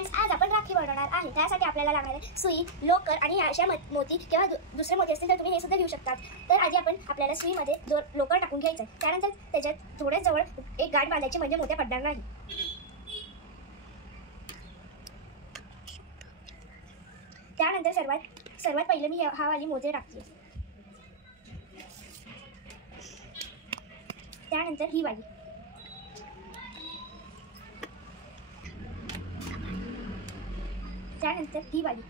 फ्रेंड्स, आज आपण राखी बनवणार आहे. त्यासाठी आपल्याला लागणारे सुई, लोकर आणि अशा मोती किंवा दुसरे मोती असतील तर तुम्ही हे सुद्धा घेऊ शकता. तर आधी आपल्याला सुईमध्ये लोकर टाकून घ्यायचं. त्यानंतर त्याच्यात थोड्या जवळ एक गाठ बांधायची म्हणजे मोत्या पडणार नाही. त्यानंतर सर्वात पहिले मी हा वाली मोजे टाकते. त्यानंतर ही वाली, त्यानंतर ही वाली,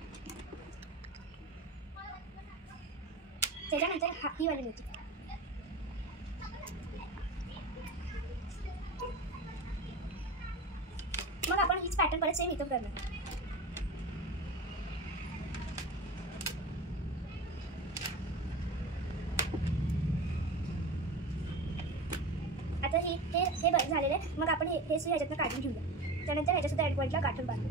त्याच्यानंतर ही वाली मोती. मग आपण हीच पॅटर्न परत सेम इथं करणार. आता हे बरं झालेलं आहे. मग आपण हे सुई ह्याच्यातनं काढून घेऊया. त्यानंतर ह्याच्या सुद्धा एंड पॉईंटला गाठून बांधू.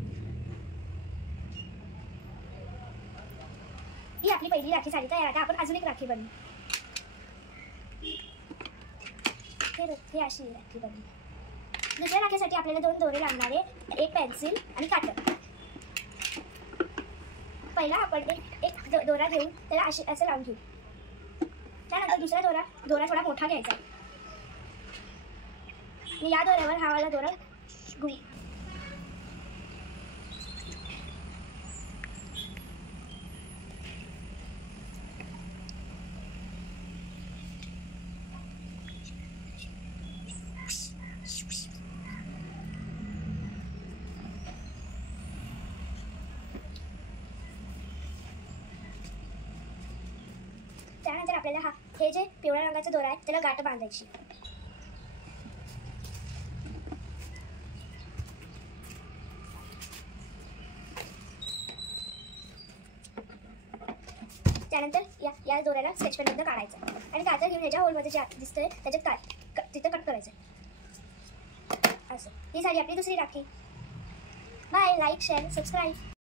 ही आपली पहिली राखी झाली. तयार. आता आपण अजून एक राखी बनवू. हे अशी राखी बनवू. दुसऱ्या राखीसाठी आपल्याला 2 दोरे लागणार आहे, एक पेन्सिल आणि काटर. पहिला आपण एक दोरा घेऊन त्याला असं लावून घेऊ. त्यानंतर दुसरा दोरा थोडा मोठा घ्यायचा. मी या दोऱ्यावर हा वाला दोरा घेऊ. त्यानंतर आपल्याला हे जे पिवळ्या रंगाचा दोरा आहे त्याला गाठ बांधायची. त्यानंतर या दोऱ्याला स्केच पेनमधून काढायचं आणि कातर घेऊन ह्याच्या होलमध्ये जे दिसतंय त्याच्यात तिथं कट करायचं. असं ही झाली आपली दुसरी राखी. बाय. Like, share, subscribe.